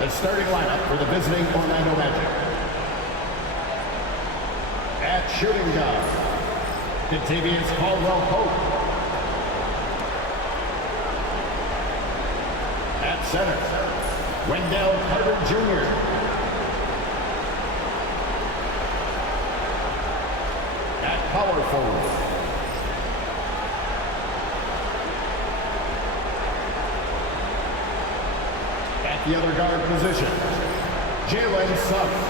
The starting lineup for the visiting Orlando Magic. At shooting guard, Contavious Caldwell-Pope. At center, Wendell Carter Jr. At power forward, at the other guard position, Jalen Suggs.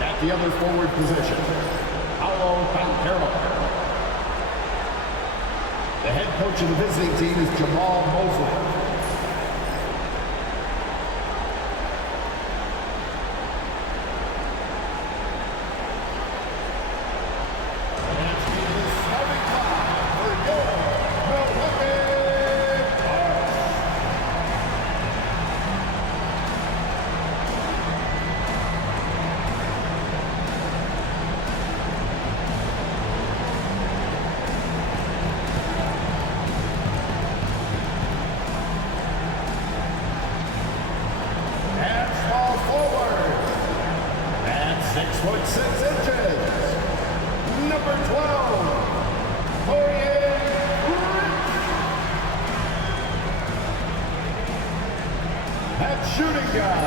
At the other forward position, Paolo Banchero. The head coach of the visiting team is Jamal Mosley. Shooting guard,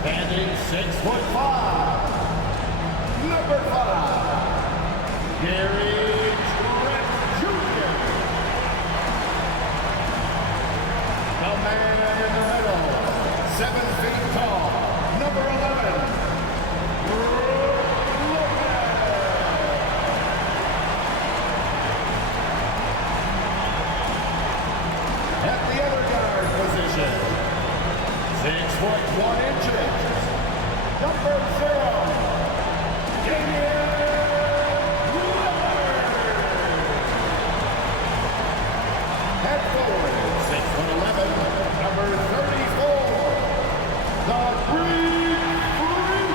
standing 6'5", number 5, Gary Trent Jr. The man in the middle, 7 feet tall, number 11, at the other guard position, 6 foot 1 inches, number 0, Damian Lillard. Head forward, 6 foot 11, number 34, the Green Freak,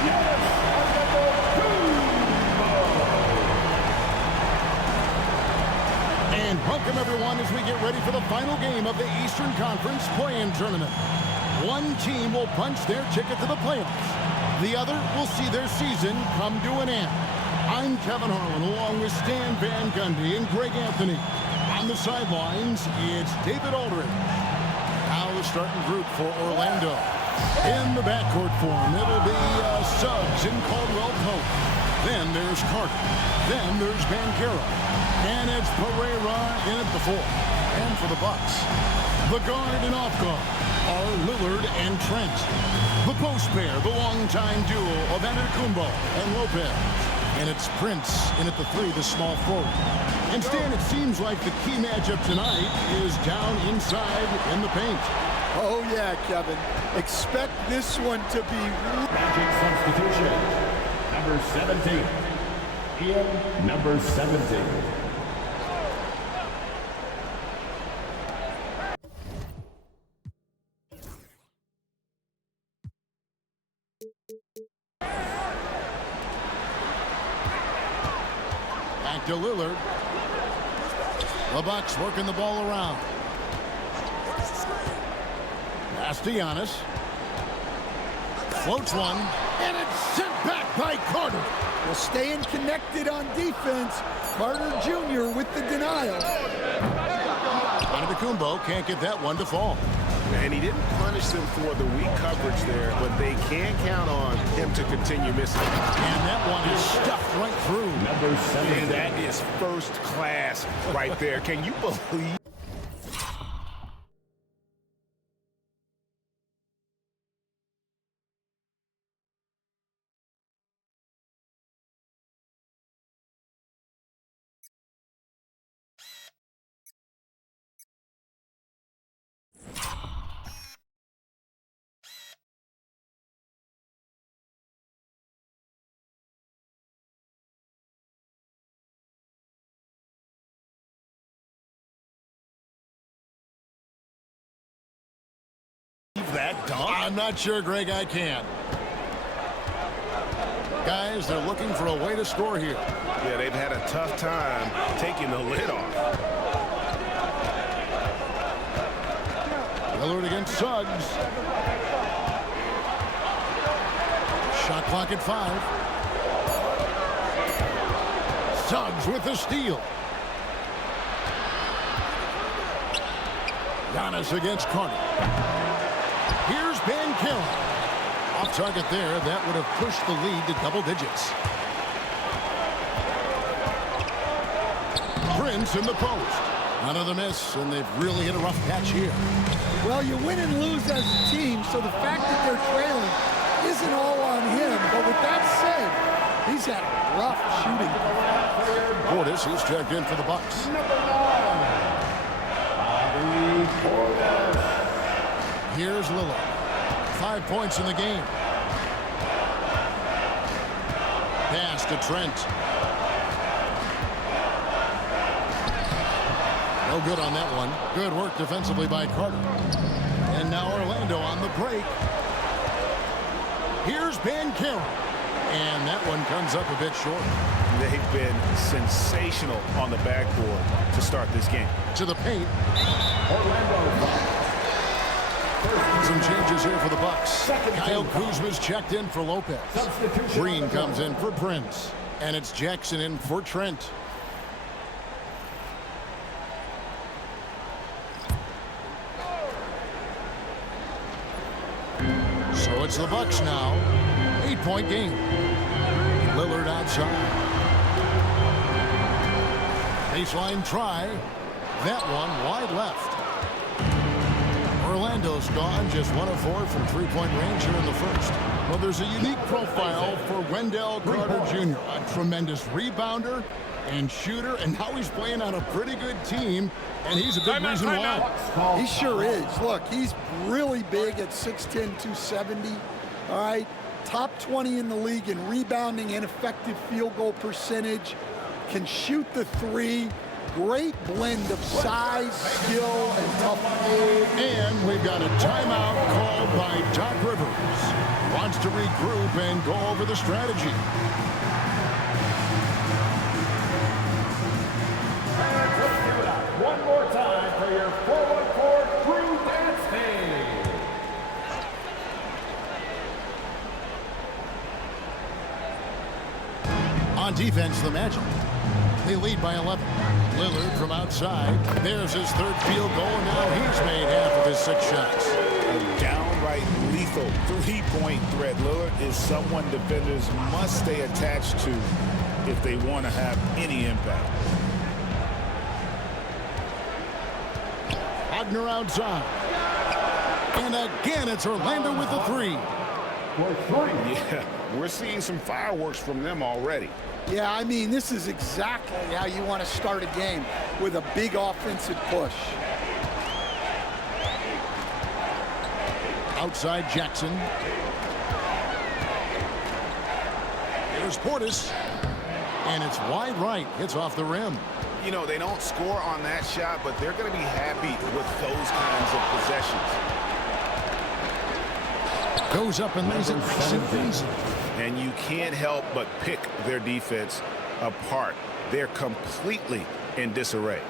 Giannis Antetokounmpo. And welcome everyone as we get ready for the final game of the Eastern Conference play-in tournament. One team will punch their ticket to the playoffs. The other will see their season come to an end. I'm Kevin Harlan along with Stan Van Gundy and Greg Anthony. On the sidelines, it's David Aldridge. Now the starting group for Orlando. In the backcourt form, it'll be Suggs and Caldwell-Pope. Then there's Carter. Then there's Banchero. And it's Pereira in at the 4. And for the Bucks, the guard and off guard are Lillard and Trent. The post pair, the longtime duo of Antetokounmpo and Lopez. And it's Prince in at the 3, the small forward. And Stan, it seems like the key matchup tonight is down inside in the paint. Oh yeah, Kevin. Expect this one to be... Magic substitution. Number 17. Ian, number 17. Back to Lillard. The Bucks working the ball around. Pass to Giannis. Floats one. And it's sent back by Carter. Well, staying connected on defense. Carter Jr. with the denial. Antetokounmpo can't get that one to fall. And he didn't punish them for the weak coverage there, but they can count on him to continue missing. And that one is stuffed right through. Number 7. And that is first class right there. Can you believe? That dunk? I'm not sure, Greg, I can. Guys, they're looking for a way to score here. Yeah, they've had a tough time taking the lid off. Suggs. Shot clock at 5. Suggs with the steal. Giannis against Carter. Here's Ben Carroll. Off target there. That would have pushed the lead to double digits. Prince in the post. Another miss, and they've really hit a rough patch here. Well, you win and lose as a team, so the fact that they're trailing isn't all on him. But with that said, he's had a rough shooting. Portis, he's checked in for the Bucks. Here's Lillard. 5 points in the game. Pass to Trent. No good on that one. Good work defensively by Carter. And now Orlando on the break. Here's Ben Carroll. And that one comes up a bit short. They've been sensational on the backboard to start this game. To the paint. Some changes here for the Bucks. Kyle Kuzma's checked in for Lopez. Green comes in for Prince. And it's Jackson in for Trent. So it's the Bucks now. 8-point game. Lillard outside. Baseline try. That one wide left. Orlando's gone just 1 of 4 from three-point range here in the first. Well, there's a unique profile for Wendell Carter Jr. A tremendous rebounder and shooter, and now he's playing on a pretty good team, and he's a big reason why. He sure is. Look, he's really big at 6'10", 270. All right, top 20 in the league in rebounding and effective field goal percentage. Can shoot the three. Great blend of size, skill, and toughness. And we've got a timeout called by Doc Rivers. Wants to regroup and go over the strategy. And let's give it up one more time for your 414 crew dance team. On defense, the Magic. They lead by 11. Lillard from outside. There's his third field goal, and now he's made half of his 6 shots. A downright lethal three-point threat. Lillard is someone defenders must stay attached to if they want to have any impact. Wagner outside. And again, it's Orlando with the 3. Yeah, we're seeing some fireworks from them already. Yeah, I mean, this is exactly how you want to start a game, with a big offensive push. Outside Jackson. Here's Portis. And it's wide right. Hits off the rim. You know, they don't score on that shot, but they're going to be happy with those kinds of possessions. Goes up and lays it nice and easy. And you can't help but pick their defense apart. They're completely in disarray.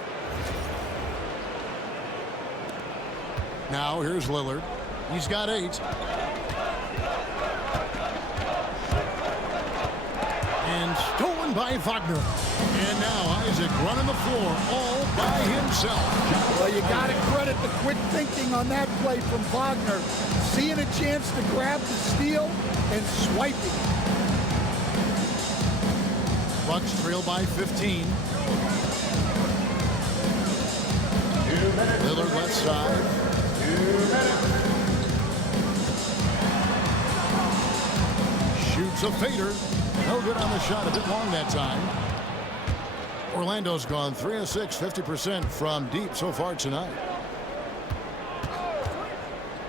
Now here's Lillard. He's got 8. And stolen by Wagner. And now Isaac running the floor all by himself. Well, you got to credit the quick thinking on that play from Wagner. Seeing a chance to grab the steal and swiping. Bucks trail by 15. Lillard left side. 2 minutes. Shoots a fader. No good on the shot, a bit long that time. Orlando's gone 3 of 6, 50% from deep so far tonight.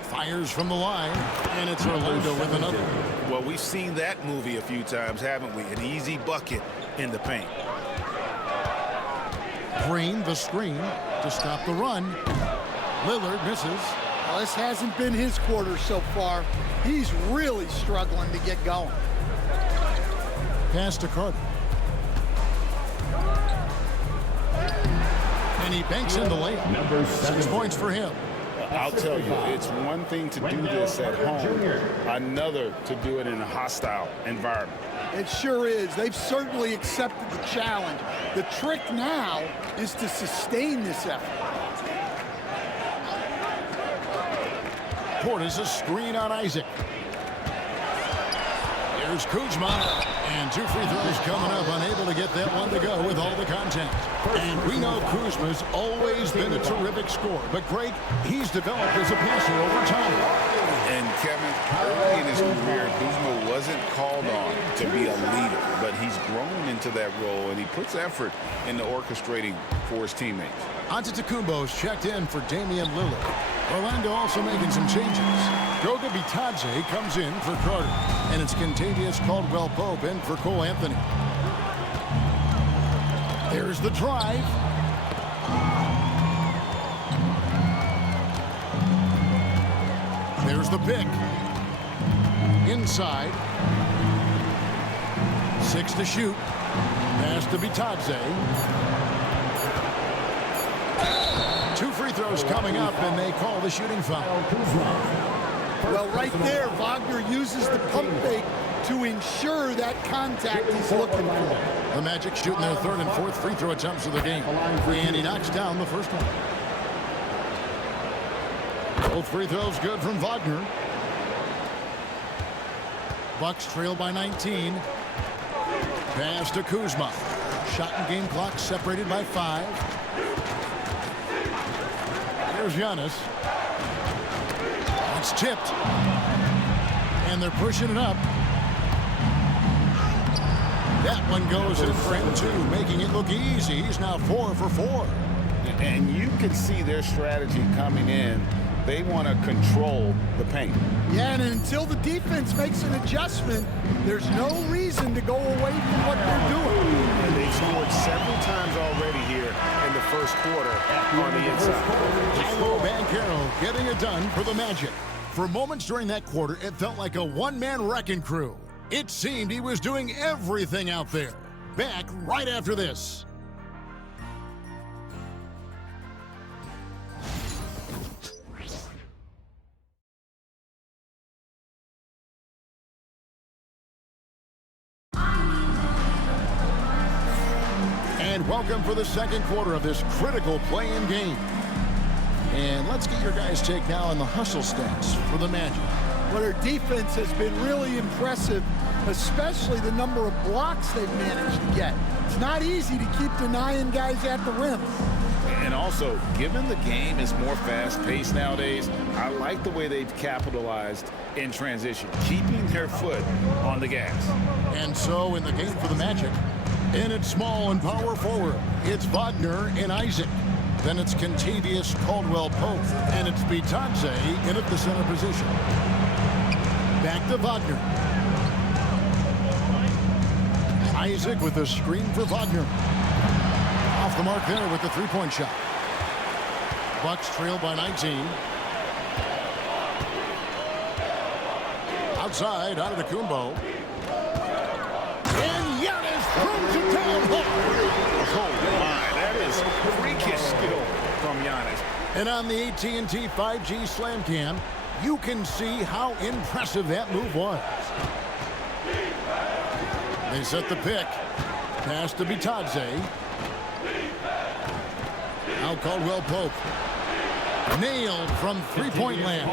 Fires from the line, and it's Orlando with another. Well, we've seen that movie a few times, haven't we? An easy bucket in the paint. Green, the screen to stop the run. Lillard misses. Well, this hasn't been his quarter so far. He's really struggling to get going. Pass to Carter. And he banks in the layup. 6 points for him. I'll tell you, it's one thing to do this at home, another to do it in a hostile environment. It sure is. They've certainly accepted the challenge. The trick now is to sustain this effort. Portis a screen on Isaac. Here's Kuzma, and 2 free throws coming up, unable to get that one to go with all the contact. And we know Kuzma's always been a terrific scorer, but Greg, he's developed as a passer over time. And Kevin, early in his career, Kuzma wasn't called on to be a leader, but he's grown into that role, and he puts effort into orchestrating for his teammates. Antetokounmpo's checked in for Damian Lillard. Orlando also making some changes. Goga Bitadze comes in for Carter, and it's Kentavious Caldwell-Pope in for Cole Anthony. There's the drive. There's the pick. Inside. 6 to shoot. Pass to Bitadze. 2 free throws coming up, and they call the shooting foul. Well, right there, Wagner uses the pump fake to ensure that contact he's looking for. The Magic shooting their 3rd and 4th free throw attempts of the game. And he knocks down the first one. Both free throws good from Wagner. Bucks trail by 19. Pass to Kuzma. Shot and game clock separated by 5. Here's Giannis. It's tipped. And they're pushing it up. That one goes in for him too, making it look easy. He's now 4 for 4. And you can see their strategy coming in. They want to control the paint. Yeah, and until the defense makes an adjustment, there's no reason to go away from what they're doing. And they've scored several times already here in the first quarter on the inside. Paolo Banchero getting it done for the Magic. For moments during that quarter, it felt like a one-man wrecking crew. It seemed he was doing everything out there. Back right after this. And welcome for the second quarter of this critical play-in game. And let's get your guys' take now on the hustle stats for the Magic. Well, their defense has been really impressive, especially the number of blocks they've managed to get. It's not easy to keep denying guys at the rim. And also, given the game is more fast-paced nowadays, I like the way they've capitalized in transition, keeping their foot on the gas. And so in the game for the Magic, in its small and power forward, it's Wagner and Isaac. Then it's Kentavious Caldwell-Pope, and it's Bitadze in at the center position. Back to Wagner. Isaac with a screen for Wagner. Off the mark there with the three-point shot. Bucks trail by 19. Outside, Antetokounmpo. And Giannis throws it down hard. Oh, my, that is freakish skill from Giannis. And on the AT&T 5G Slam Cam, you can see how impressive that move was. They set the pick. Pass to Bitadze. Now Caldwell-Pope. Nailed from three-point land.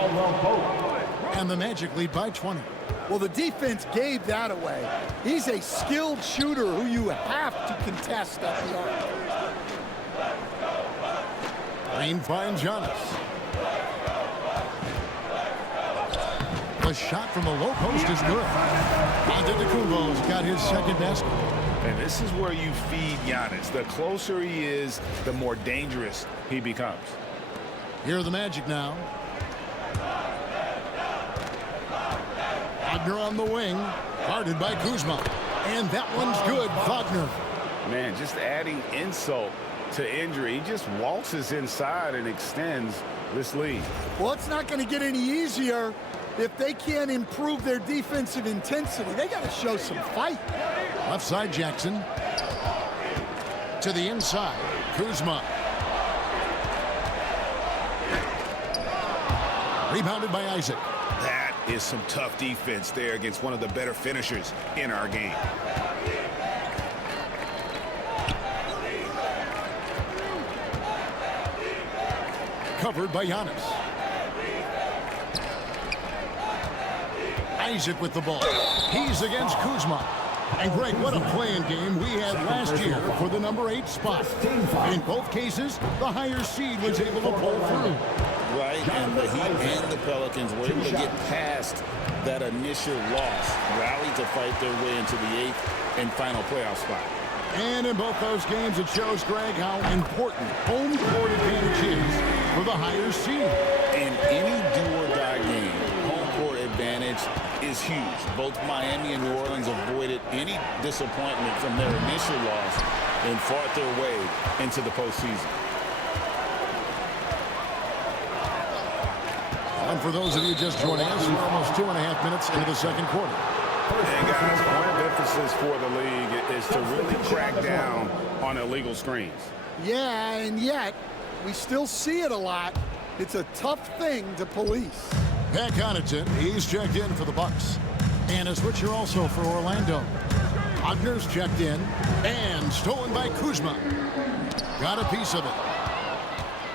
And the Magic lead by 20. Well, the defense gave that away. He's a skilled shooter who you have to contest at the arc. Green finds Giannis. The shot from the low post is good. Antetokounmpo's got his second basket. And this is where you feed Giannis. The closer he is, the more dangerous he becomes. Here are the Magic now. Wagner on the wing, guarded by Kuzma. And that one's good, Wagner. Man, just adding insult to injury. He just waltzes inside and extends this lead. Well, it's not going to get any easier if they can't improve their defensive intensity. They got to show some fight. Left side, Jackson. To the inside, Kuzma. Rebounded by Isaac. That is some tough defense there against one of the better finishers in our game. Covered by Giannis. Isaac with the ball. He's against Kuzma. And Greg, what a playing game we had last year for the number 8 spot. In both cases, the higher seed was able to pull through. Right, and the Heat and the Pelicans were able to get past that initial loss, rally to fight their way into the 8th and final playoff spot. And in both those games, it shows, Greg, how important home court advantage is for the higher seed. In any do-or-die game, home court advantage is huge. Both Miami and New Orleans avoided any disappointment from their initial loss and fought their way into the postseason. And for those of you just joining us, we're almost 2.5 minutes into the second quarter. And guys, point of emphasis for the league is to really crack down on illegal screens. Yeah, and yet we still see it a lot. It's a tough thing to police. Pat Connaughton, he's checked in for the Bucks. And a switcher also for Orlando. Wagner's checked in and stolen by Kuzma. Got a piece of it.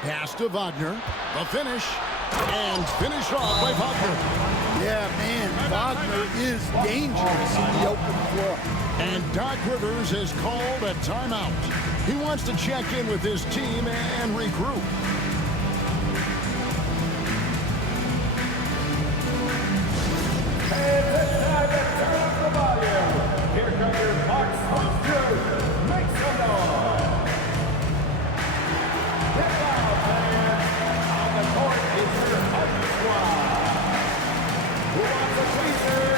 Pass to Wagner. The finish. And finished off by Wagner. Yeah, man, Wagner is dangerous in the open floor. And Doc Rivers has called a timeout. He wants to check in with his team and regroup. And it's time to turn up the volume. Here come your Bucks monsters. Make some noise. Get loud, fans. On the court is your Bucks squad. Who wants a teaser?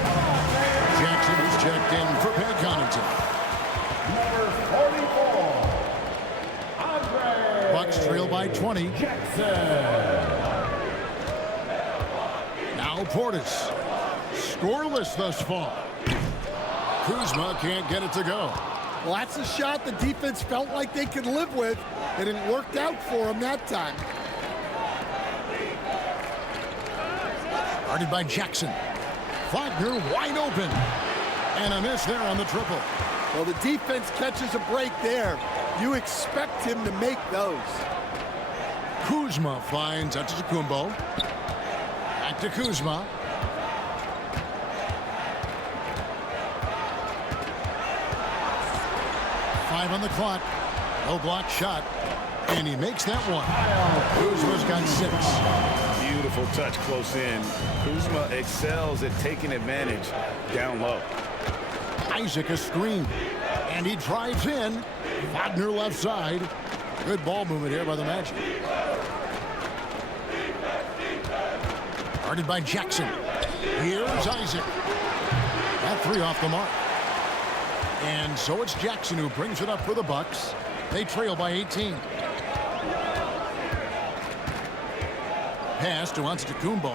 Come on, fans. Jackson is checked in for Pat Connaughton. Number 44, Andre. Bucks trail by 20. Jackson. Now Portis. Scoreless thus far. Kuzma can't get it to go. Well, that's a shot the defense felt like they could live with, and it worked out for them that time. Guarded by Jackson. Wagner wide open. And a miss there on the triple. Well, the defense catches a break there. You expect him to make those. Kuzma finds Antetokounmpo. Back to Kuzma. Five on the clock. No block shot. And he makes that one. Kuzma's got 6. Beautiful touch close in. Kuzma excels at taking advantage down low. Isaac a screen. And he drives in. Wagner left side. Good ball movement here by the Magic. Guarded by Jackson. Here's Isaac. That 3 off the mark. And so it's Jackson who brings it up for the Bucks. They trail by 18. Pass to Antetokounmpo.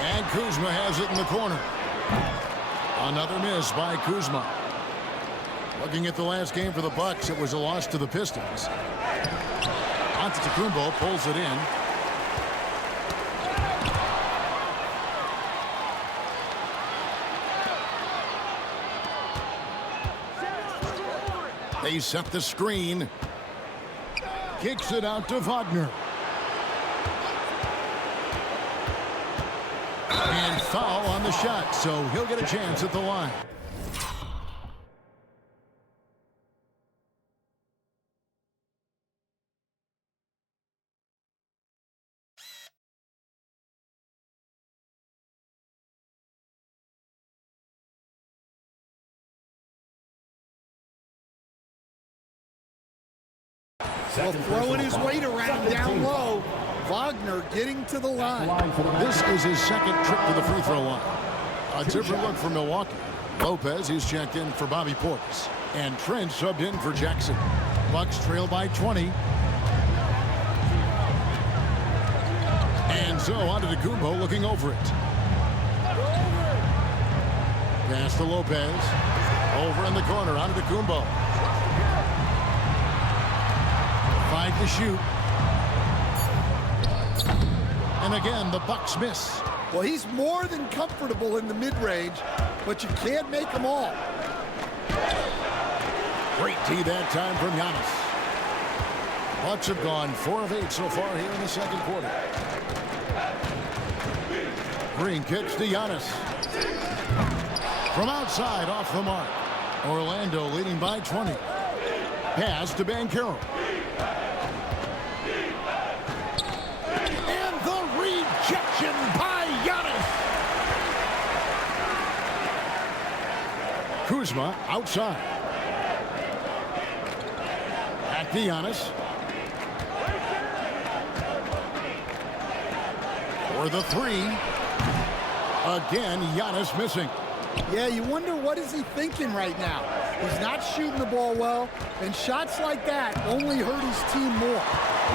And Kuzma has it in the corner. Another miss by Kuzma. Looking at the last game for the Bucks, it was a loss to the Pistons. Antetokounmpo pulls it in. They set the screen. Kicks it out to Wagner. And foul on the shot, so he'll get a chance at the line. Well, throwing his weight around down low. Wagner getting to the line. This is his second trip to the free throw line. A different look for Milwaukee. Lopez, he's checked in for Bobby Portis. And Trent subbed in for Jackson. Bucks trail by 20. And so Antetokounmpo looking over it. Pass to Lopez. Over in the corner, Antetokounmpo. 5 to shoot. And again, the Bucks miss. Well, he's more than comfortable in the mid-range, but you can't make them all. Great D that time from Giannis. Bucks have gone 4 of 8 so far here in the second quarter. Green kicks to Giannis. From outside, off the mark. Orlando leading by 20. Pass to Banchero. And the rejection by Giannis. Kuzma outside. Back to Giannis. For the 3. Again, Giannis missing. Yeah, you wonder what is he thinking right now. He's not shooting the ball well, and shots like that only hurt his team more.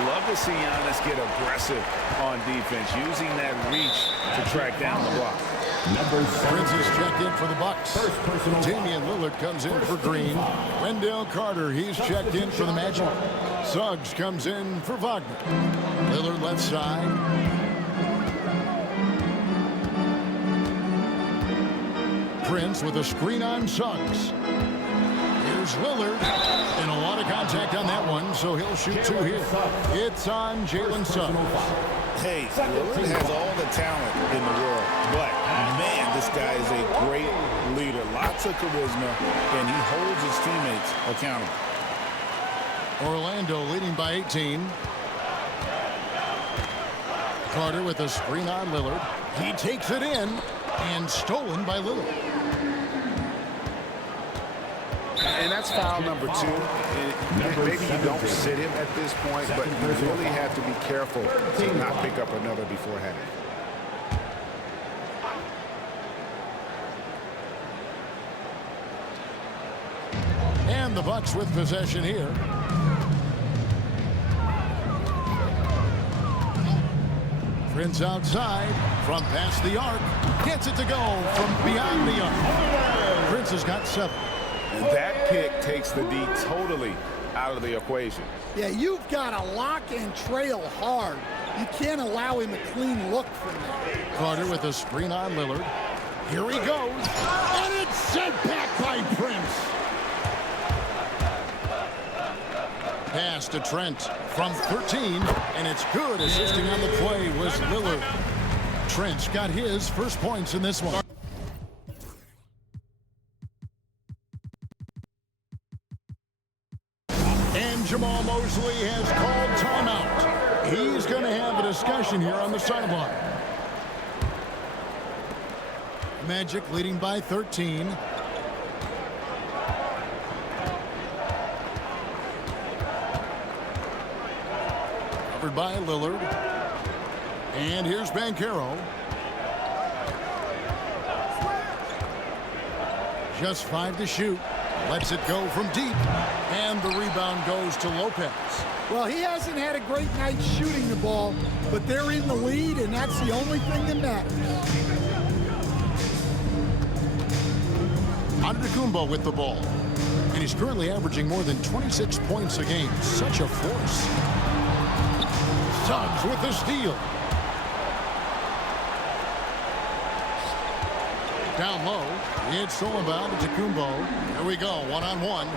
Love to see Giannis get aggressive on defense, using that reach to track down the block. Prince is checked in for the Bucks. Damian Lillard comes in for Green. Wendell Carter, he's checked in for the Magic. Suggs comes in for Wagner. Lillard left side. Prince with a screen on Suggs. Here's Lillard. And a lot of contact on that one, so he'll shoot 2 here. It's on Jalen Suggs. Hey, Lillard has all the talent in the world, but man, this guy is a great leader. Lots of charisma, and he holds his teammates accountable. Orlando leading by 18. Carter with a screen on Lillard. He takes it in, and stolen by Lillard. And that's foul number 2. Maybe you don't sit him at this point, but you really have to be careful to not pick up another beforehand. And the Bucks with possession here. Prince outside from past the arc. Gets it to go from beyond the arc. Prince has got 7. And that pick takes the D totally out of the equation. Yeah, you've got to lock and trail hard. You can't allow him a clean look from there. Carter with a screen on Lillard. Here he goes. And it's sent back by Prince. Pass to Trent from 13. And it's good. Assisting on the play was Lillard. Trent's got his first points in this one. Jamal Mosley has called timeout. He's going to have a discussion here on the sideline. Magic leading by 13. Covered by Lillard. And here's Banchero. Just 5 to shoot. Lets it go from deep. And the rebound goes to Lopez. Well, he hasn't had a great night shooting the ball, but they're in the lead, and that's the only thing that matters. Antetokounmpo with the ball. And he's currently averaging more than 26 points a game. Such a force. Suggs with the steal. Down low. It's stolen by Antetokounmpo. Here we go, one-on-one.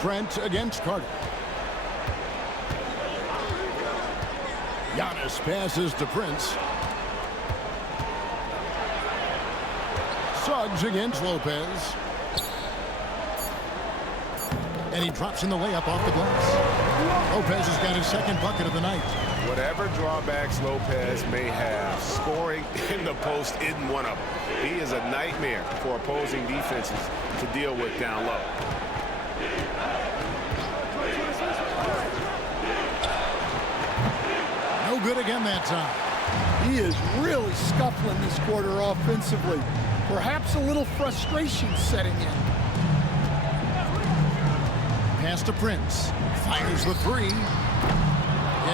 Trent against Carter. Giannis passes to Prince. Suggs against Lopez. And he drops in the layup off the glass. Lopez has got his second bucket of the night. Whatever drawbacks Lopez may have, scoring in the post isn't one of them. He is a nightmare for opposing defenses to deal with down low. No good again that time. He is really scuffling this quarter offensively. Perhaps a little frustration setting in. Pass to Prince. Fires the 3.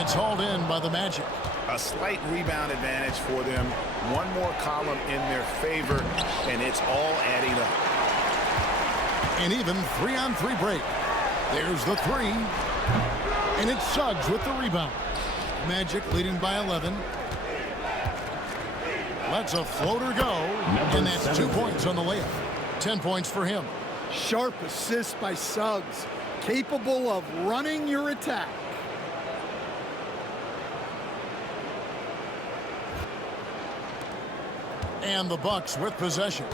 It's hauled in by the Magic. A slight rebound advantage for them. One more column in their favor, and it's all adding up. An even 3-on-3 break. There's the three. And it's Suggs with the rebound. Magic leading by 11. Lets a floater go. And that's 2 points on the layup. 10 points for him. Sharp assist by Suggs. Capable of running your attack. And the Bucks with possession.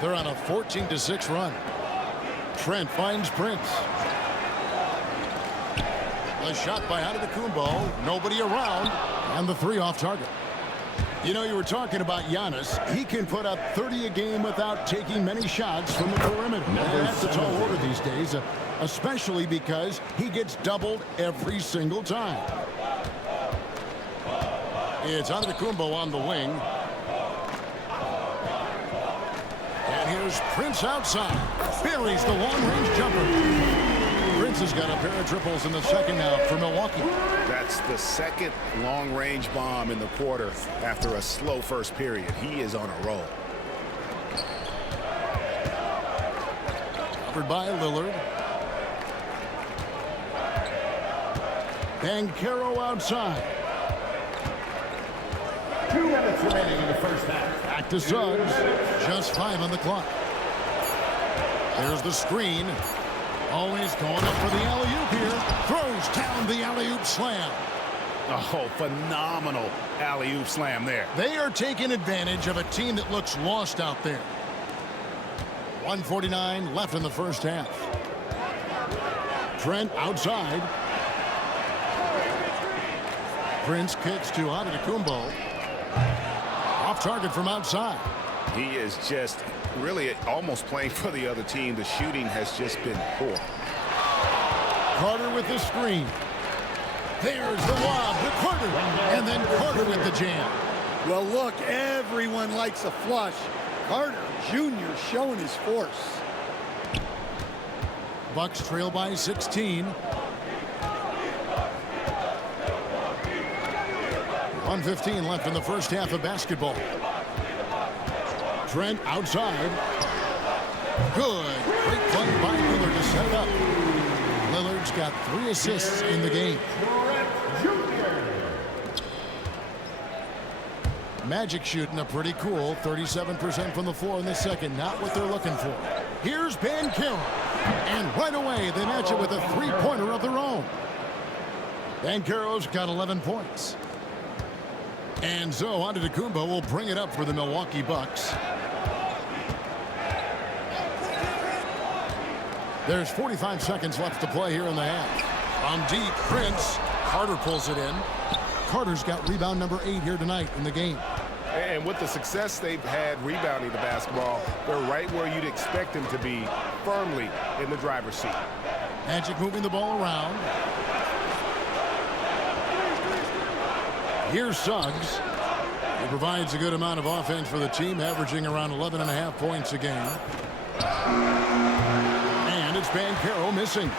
They're on a 14-6 run. Trent finds Prince. The shot by Antetokounmpo. Nobody around. And the three off target. You know, you were talking about Giannis. He can put up 30 a game without taking many shots from the perimeter. That's a tall order these days, especially because he gets doubled every single time. It's Antetokounmpo on the wing. And here's Prince outside. Buries the long-range jumper. Prince has got a pair of triples in the second half for Milwaukee. That's the second long-range bomb in the quarter after a slow first period. He is on a roll. Covered by Lillard. Banchero outside. 2 minutes remaining in the first half. Back to Suggs. Just 5 on the clock. There's the screen. Always going up for the alley-oop here. Throws down the alley-oop slam. Oh, phenomenal alley-oop slam there. They are taking advantage of a team that looks lost out there. 1:49 left in the first half. Trent outside. Prince kicks to Antetokounmpo. Off target from outside. He is just really almost playing for the other team. The shooting has just been poor. Carter with the screen. There's the lob to Carter. And then Carter with the jam. Well, look, everyone likes a flush. Carter Jr. showing his force. Bucks trail by 16. 1:15 left in the first half of basketball. Trent outside. Good. Great play by Lillard to set it up. Lillard's got 3 assists in the game. Magic shooting a pretty cool 37% from the floor in the second. Not what they're looking for. Here's Banchero. And right away they match it with a three-pointer of their own. Banchero's got 11 points. And so Antetokounmpo will bring it up for the Milwaukee Bucks. There's 45 seconds left to play here in the half. From deep, Prince. Carter pulls it in. Carter's got rebound number 8 here tonight in the game. And with the success they've had rebounding the basketball, they're right where you'd expect them to be, firmly in the driver's seat. Magic moving the ball around. Here's Suggs. He provides a good amount of offense for the team, averaging around 11.5 points a game. And it's Banchero missing.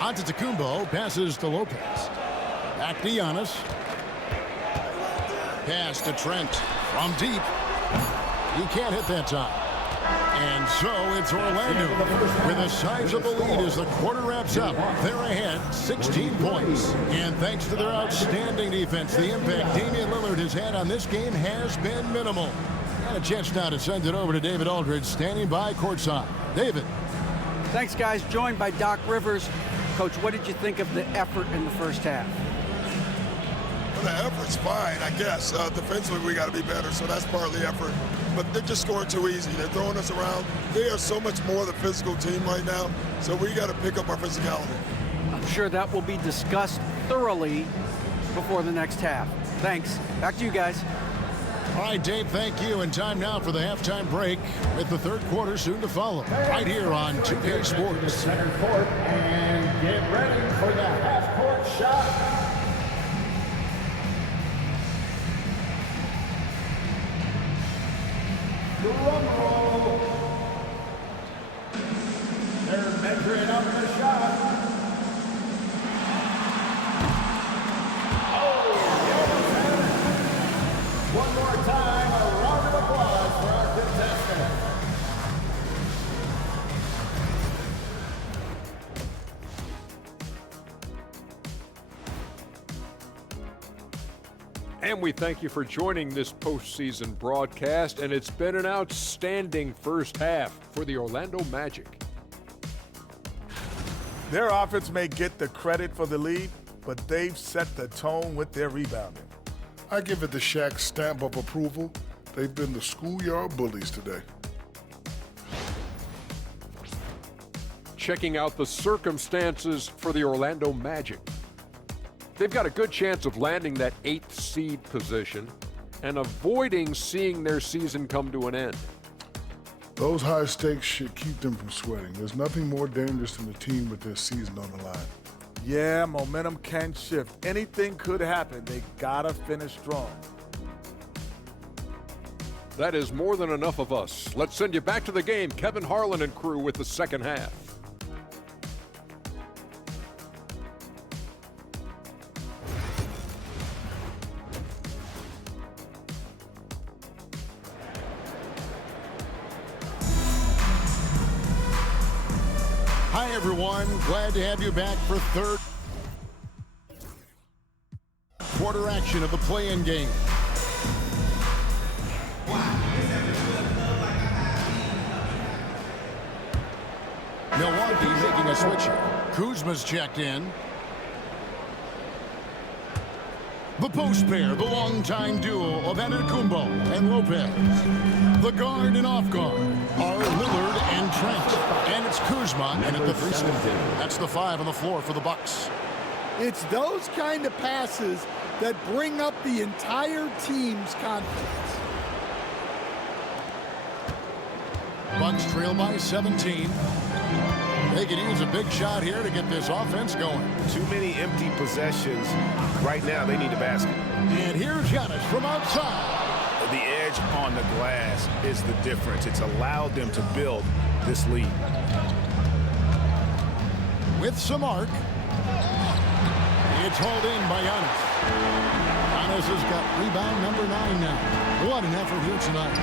Antetokounmpo passes to Lopez. Back to Giannis. Pass to Trent from deep. He can't hit that time. And so it's Orlando with the size of the lead as the quarter wraps up. They're ahead 16 points. And thanks to their outstanding defense, the impact Damian Lillard has had on this game has been minimal. Got a chance now to send it over to David Aldridge, standing by courtside. David. Thanks, guys. Joined by Doc Rivers. Coach, what did you think of the effort in the first half? Well, the effort's fine, I guess. Defensively, we got to be better, so that's part of the effort. But they're just scoring too easy. They're throwing us around. They are so much more the physical team right now, so we got to pick up our physicality. I'm sure that will be discussed thoroughly before the next half. Thanks. Back to you guys. All right, Dave, thank you. And time now for the halftime break with the third quarter soon to follow. Right here on 2K Sports. Center court and get ready for the half-court shot. Drum roll. They're measuring up the shot. One more time, a round of applause for our contestants. And we thank you for joining this postseason broadcast, and it's been an outstanding first half for the Orlando Magic. Their offense may get the credit for the lead, but they've set the tone with their rebounding. I give it the Shaq stamp of approval. They've been the schoolyard bullies today. Checking out the circumstances for the Orlando Magic. They've got a good chance of landing that 8th seed position and avoiding seeing their season come to an end. Those high stakes should keep them from sweating. There's nothing more dangerous than a team with their season on the line. Yeah, momentum can shift. Anything could happen. They gotta finish strong. That is more than enough of us. Let's send you back to the game, Kevin Harlan and crew, with the second half. Hi, everyone. Glad to have you back for third quarter action of the play-in game. Milwaukee making a switch here. Kuzma's checked in. The post pair, the longtime duo of Antetokounmpo and Lopez. The guard and off guard are Lillard and Trent. And it's Kuzma and at the 3 spot. That's the 5 on the floor for the Bucks. It's those kind of passes that bring up the entire team's confidence. Bucks trail by 17. They could use a big shot here to get this offense going. Too many empty possessions. Right now, they need a basket. And here's Giannis from outside. The edge on the glass is the difference. It's allowed them to build this lead. With some arc. It's hauled in by Giannis. Giannis has got rebound number 9 now. What an effort here tonight.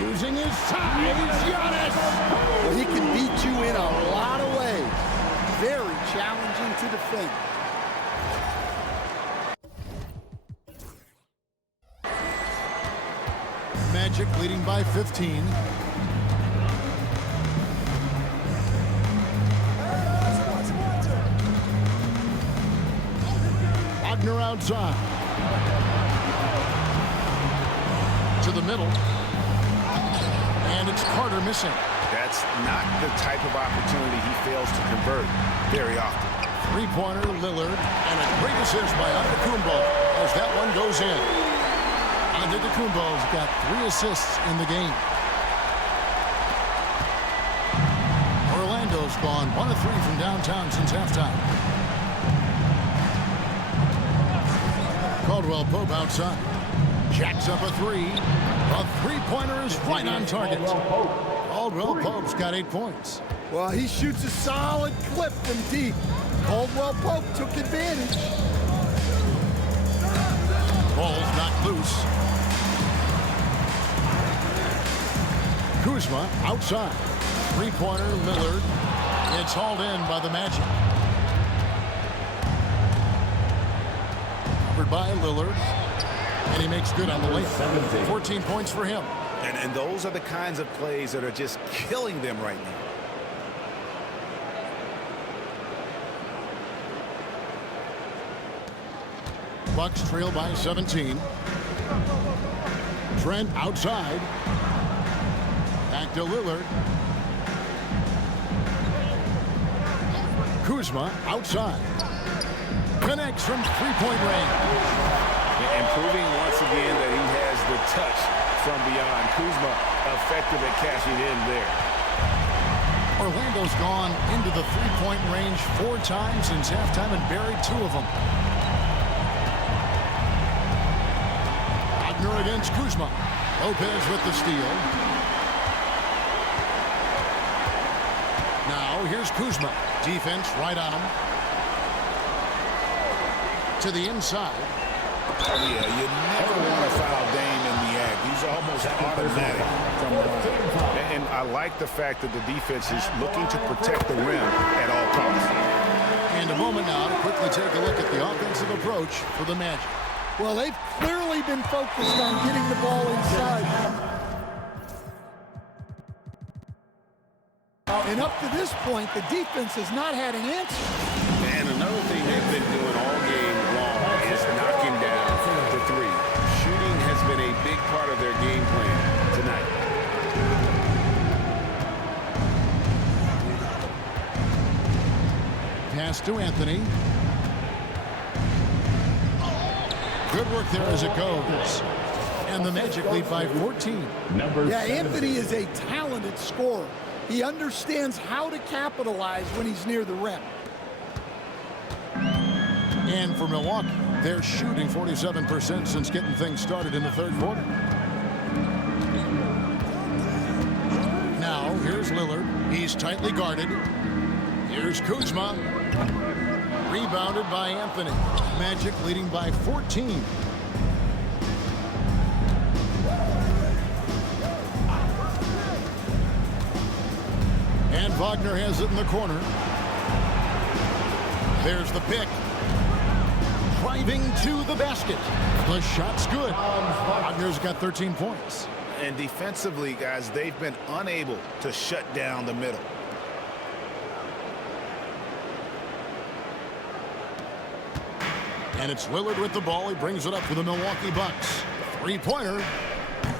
Using his size, Giannis! Well, he can beat you in a lot of ways. Very challenging to defend. Magic leading by 15. Wagner outside. To the middle. And it's Carter missing. That's not the type of opportunity he fails to convert very often. Three-pointer, Lillard, and a great assist by Antetokounmpo as that one goes in. Antetokounmpo's got 3 assists in the game. Orlando's gone 1 of 3 from downtown since halftime. Caldwell Pope outside. Jacks up a 3. A three-pointer is right on target. Caldwell Pope's got 8 points. Well, he shoots a solid clip from deep. Caldwell Pope took advantage. Ball's knocked loose. Kuzma outside. Three-pointer, Lillard. It's hauled in by the Magic. Covered by Lillard. And he makes good on the layup. 14 points for him. And those are the kinds of plays that are just killing them right now. Bucks trail by 17. Trent outside. Back to Lillard. Kuzma outside. Connects from three-point range. And proving once again that he has the touch from beyond. Kuzma effective at cashing in there. Orlando's gone into the three-point range 4 times since halftime and buried 2 of them. Wagner against Kuzma. Lopez with the steal. Now here's Kuzma. Defense right on him. To the inside. Oh, yeah, you never want to foul Dame in the act. He's almost automatic from the line. And I like the fact that the defense is looking to protect the rim at all costs. And a moment now to quickly take a look at the offensive approach for the Magic. Well, they've clearly really been focused on getting the ball inside. And up to this point, the defense has not had an answer. And another thing they've been doing all game long is knocking down the three. Shooting has been a big part of their game plan tonight. Pass to Anthony. Good work there as it goes. And the Magic lead by 14. Yeah, Anthony is a talented scorer. He understands how to capitalize when he's near the rim. And for Milwaukee, they're shooting 47% since getting things started in the third quarter. Now, here's Lillard. He's tightly guarded. Here's Kuzma. Rebounded by Anthony. Magic leading by 14. And Wagner has it in the corner. There's the pick. Driving to the basket. The shot's good. Wagner's got 13 points. And defensively, guys, they've been unable to shut down the middle. And it's Lillard with the ball. He brings it up for the Milwaukee Bucks. Three-pointer.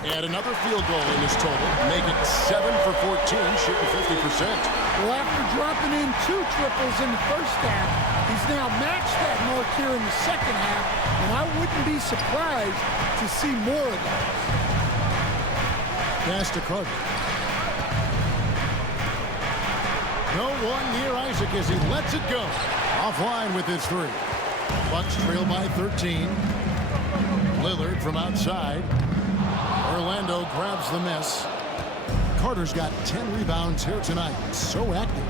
And another field goal in his total. Make it 7 for 14, shooting 50%. Well, after dropping in 2 triples in the first half, he's now matched that mark here in the second half, and I wouldn't be surprised to see more of that. Pass to Carter. No one near Isaac as he lets it go. Offline with his three. Bucks trail by 13. Lillard from outside. Orlando grabs the miss. Carter's got 10 rebounds here tonight. So active.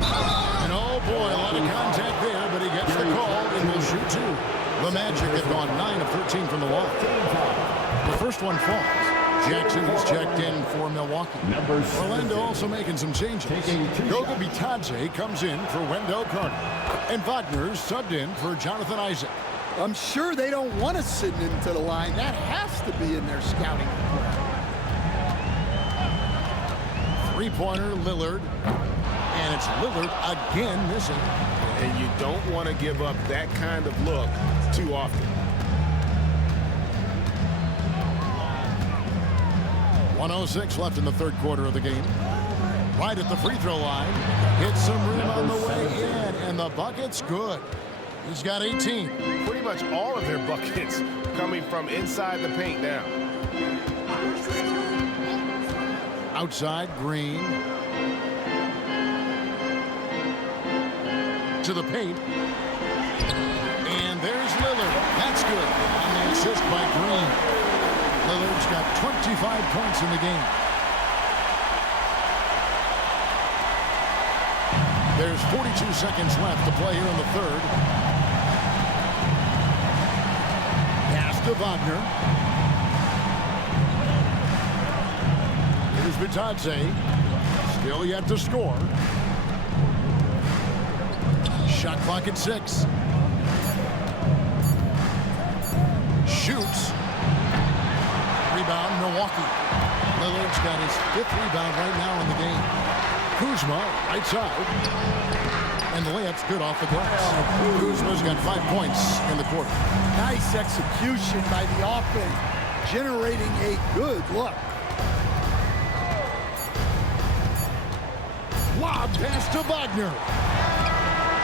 And oh boy, a lot of contact there, but he gets the call and will shoot 2. The Magic have gone 9 of 13 from the line. The first one falls. Jackson is checked in for Milwaukee. Orlando also making some changes. Goga Bitadze comes in for Wendell Carter. And Wagner's subbed in for Jonathan Isaac. I'm sure they don't want to send him to the line. That has to be in their scouting report. Three-pointer, Lillard. And it's Lillard again missing. And you don't want to give up that kind of look too often. 1:06 left in the third quarter of the game. Right at the free throw line. Hits some room on the way in, and the bucket's good. He's got 18. Pretty much all of their buckets coming from inside the paint now. Outside, Green. To the paint. And there's Lillard. That's good. On the assist by Green. Lillard's got 25 points in the game. There's 42 seconds left to play here in the third. Pass to Wagner. Here's Bitadze. Still yet to score. Shot clock at 6. Shoots. Rebound, Milwaukee. Lillard's got his 5th rebound right now in the game. Kuzma, right side. And the layup's good off the glass. Kuzma's got 5 points in the quarter. Nice execution by the offense, generating a good look. Lob pass to Wagner.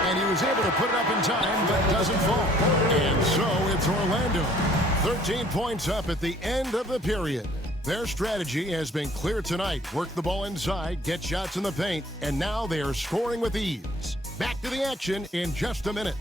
And he was able to put it up in time, but doesn't fall. And so it's Orlando. 13 points up at the end of the period. Their strategy has been clear tonight. Work the ball inside, get shots in the paint, and now they are scoring with ease. Back to the action in just a minute.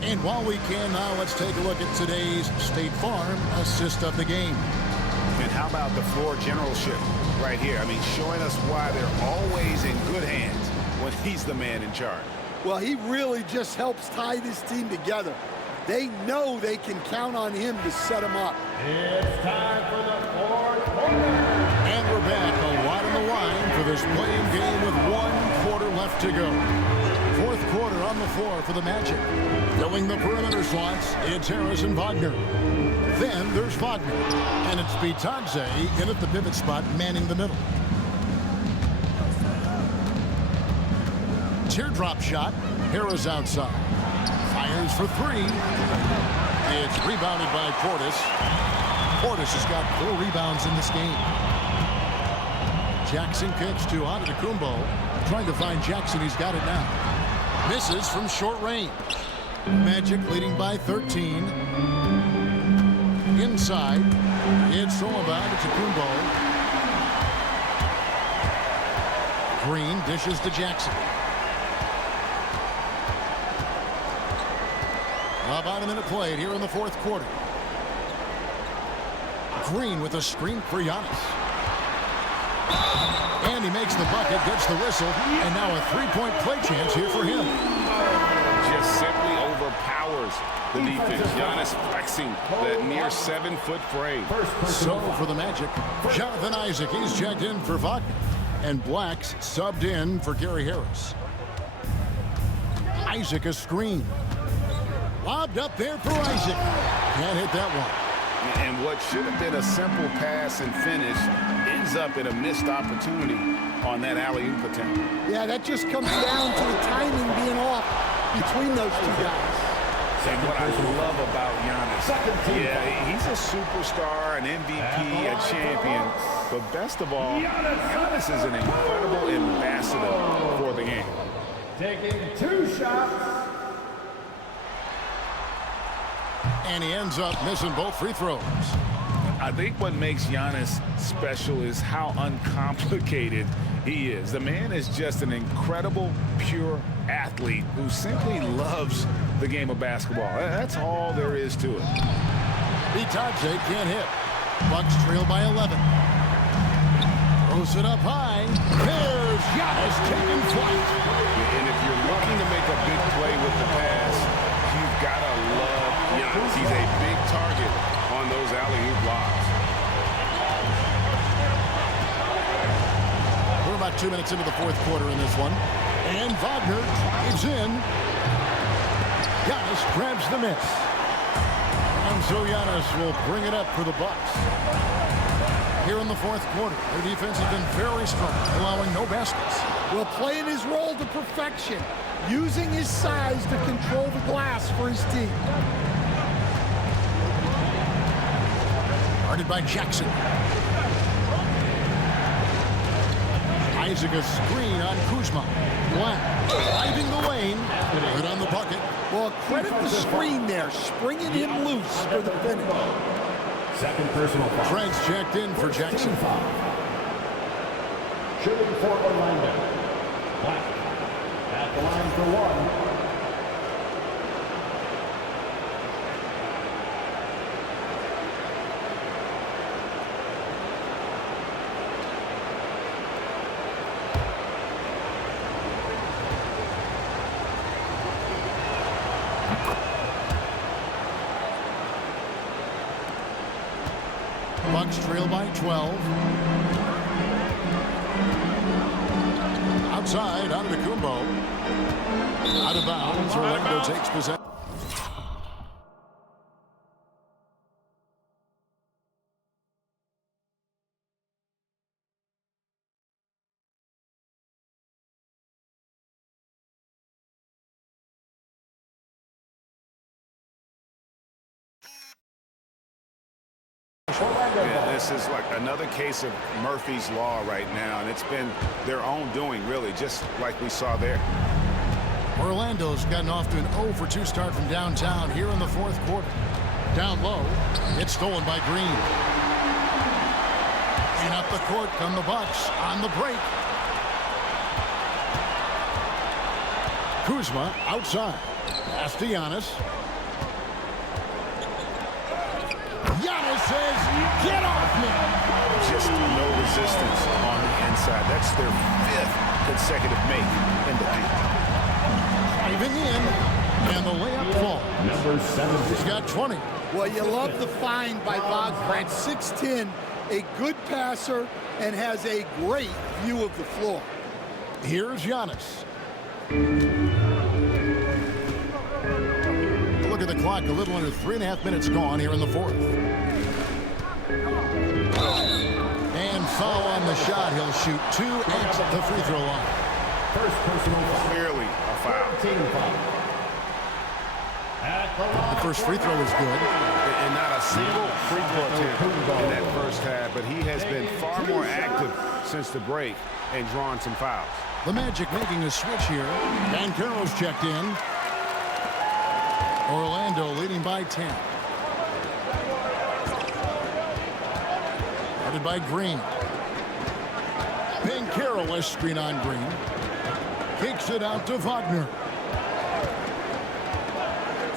And while we can now, let's take a look at today's State Farm assist of the game. And how about the floor generalship right here? I mean, showing us why they're always in good hands when he's the man in charge. Well, he really just helps tie this team together. They know they can count on him to set them up. It's time for the fourth quarter. And we're back a lot on the line for this playing game with 1 quarter left to go. Fourth quarter on the floor for the Magic. Filling the perimeter slots, it's Harrison Wagner. Then there's Wagner. And it's Bitadze in at the pivot spot, manning the middle. Teardrop shot. Harris outside. Fires for 3. It's rebounded by Portis. Portis has got 4 rebounds in this game. Jackson kicks to Antetokounmpo. Trying to find Jackson. He's got it now. Misses from short range. Magic leading by 13. Inside. It's all about Antetokounmpo. Green dishes to Jackson. About a minute played here in the fourth quarter. Green with a screen for Giannis. And he makes the bucket, gets the whistle, and now a three-point play chance here for him. Just simply overpowers the defense. Giannis flexing that near 7-foot frame. So for the Magic, Jonathan Isaac, he's checked in for Wagner. And Black's subbed in for Gary Harris. Isaac a screen. Lobbed up there for Isaac. Can't hit that one. And what should have been a simple pass and finish ends up in a missed opportunity on that alley-oop attempt. Yeah, that just comes down to the timing being off between those two guys. And what I love about Giannis, he's a superstar, an MVP, a champion, but best of all, Giannis is an incredible ambassador for the game. Taking 2 shots. And he ends up missing both free throws. I think what makes Giannis special is how uncomplicated he is. The man is just an incredible, pure athlete who simply loves the game of basketball. That's all there is to it. Bitadze can't hit. Bucks trail by 11. Throws it up high. There's Giannis taking flight. And if you're looking to make a big play with the pass, you've got to love Giannis. He's a big target on those alley-oop lobs. We're about 2 minutes into the fourth quarter in this one. And Wagner drives in. Giannis grabs the miss. And so Giannis will bring it up for the Bucks. Here in the fourth quarter, their defense has been very strong, allowing no baskets. Well, playing his role to perfection, using his size to control the glass for his team. Guarded by Jackson. Isaac a screen on Kuzma. Black driving the lane. Good on the bucket. Well, credit the screen there, springing him loose for the finish. Second personal foul. Trent's checked in for Jackson. Shooting for Orlando. Black at the line for 1. Bucks trail by 12. Outside, Antetokounmpo. Out of bounds. Orlando takes possession. Yeah, this is like another case of Murphy's Law right now, and it's been their own doing, really, just like we saw there. Orlando's gotten off to an 0-for-2 start from downtown here in the fourth quarter. Down low, it's stolen by Green. And up the court come the Bucks on the break. Kuzma outside. Pass to Giannis. Giannis says, get off me! Just no resistance on the inside. That's their 5th consecutive make in the paint. Driving in. And the layup fall. Number 7. He's got 20. Well, you love the find by Wagner at 6'10", a good passer and has a great view of the floor. Here's Giannis. Look at the clock, a little under 3.5 minutes gone here in the fourth. And foul on the shot. He'll shoot 2 at the free throw line. First personal foul. Clearly a foul. Team foul. The first free throw is good. And not a single free throw attempt in that first half, but he has been far more active since the break and drawn some fouls. The Magic making a switch here. Banchero's checked in. Orlando leading by 10. Guarded by Green. Banchero, a screen on Green. Kicks it out to Wagner.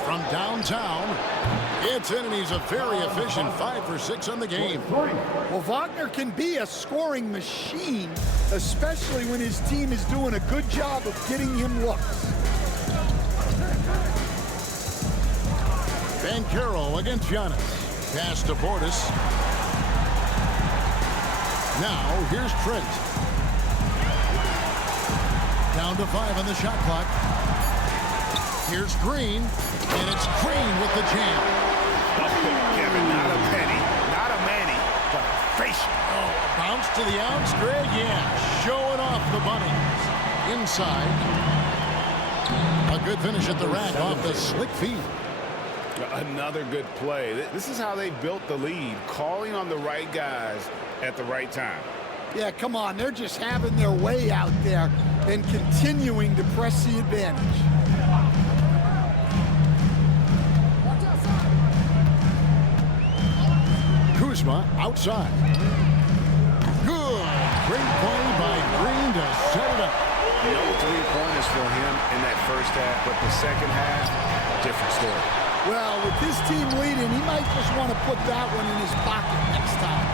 From downtown, it's in, and he's a very efficient 5 for 6 on the game. Well, Wagner can be a scoring machine, especially when his team is doing a good job of getting him looks. Banchero against Giannis. Pass to Portis. Now, here's Trent. Down to 5 on the shot clock. Here's Green, and it's Green with the jam. Kevin, not a penny, not a Manny, but a facial. Oh, bounce to the outs, Greg, yeah. Showing off the bunnies. Inside. A good finish at the rack off the slick feed. Another good play. This is how they built the lead, calling on the right guys at the right time. Yeah, come on. They're just having their way out there and continuing to press the advantage. Kuzma outside. Good. Great play by Green to set it up. No three-pointers for him in that first half, but the second half, different story. Well, with his team leading, he might just want to put that one in his pocket next time.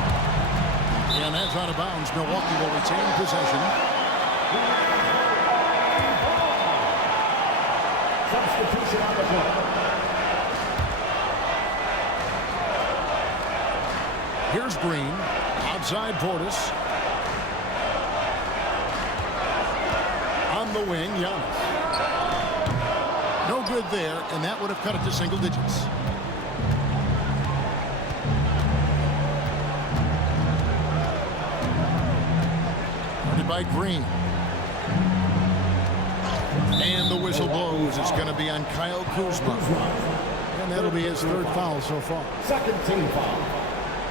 And that's out of bounds. Milwaukee will retain possession. Substitution on the floor. Here's Green. Outside Portis. On the wing, Giannis. No good there, and that would have cut it to single digits. Guarded by Green. And the whistle blows. It's going to be on Kyle Kuzma. And that'll be his 3rd foul so far. Second team foul.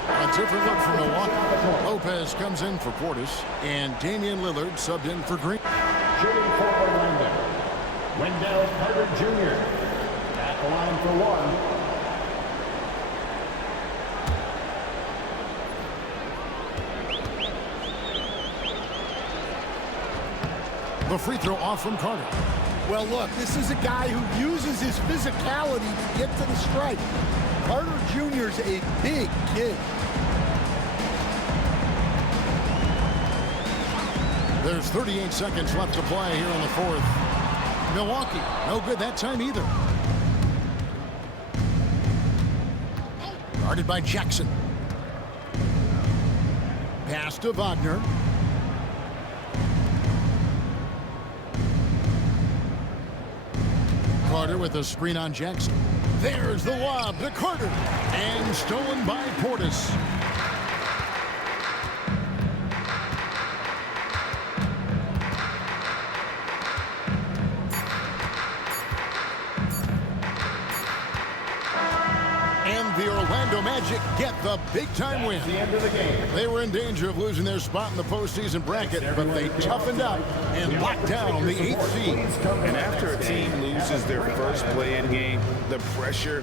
A different look for Milwaukee. Lopez comes in for Portis, and Damian Lillard subbed in for Green. Shooting for Orlando. Wendell Carter Jr. at the line for 1. The free throw off from Carter. Well, look, this is a guy who uses his physicality to get to the stripe. Carter Jr.'s a big kid. There's 38 seconds left to play here in the fourth. Milwaukee, no good that time either. Guarded by Jackson. Pass to Wagner. Carter with a screen on Jackson. There's the lob to Carter. And stolen by Portis. The Orlando Magic get the big-time win. The end of the game. They were in danger of losing their spot in the postseason bracket, but they toughened up and locked down the 8th seed. And after a team loses their first play-in game, the pressure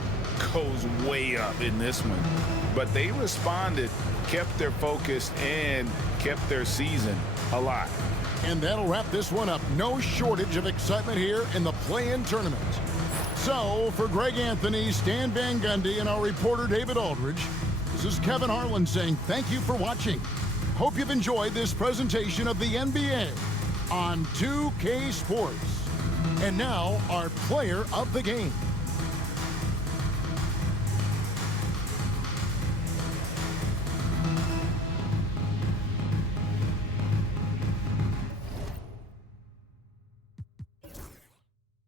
goes way up in this one. But they responded, kept their focus, and kept their season alive. And that'll wrap this one up. No shortage of excitement here in the play-in tournament. So, for Greg Anthony, Stan Van Gundy, and our reporter David Aldridge, this is Kevin Harlan saying thank you for watching. Hope you've enjoyed this presentation of the NBA on 2K Sports. And now, our player of the game.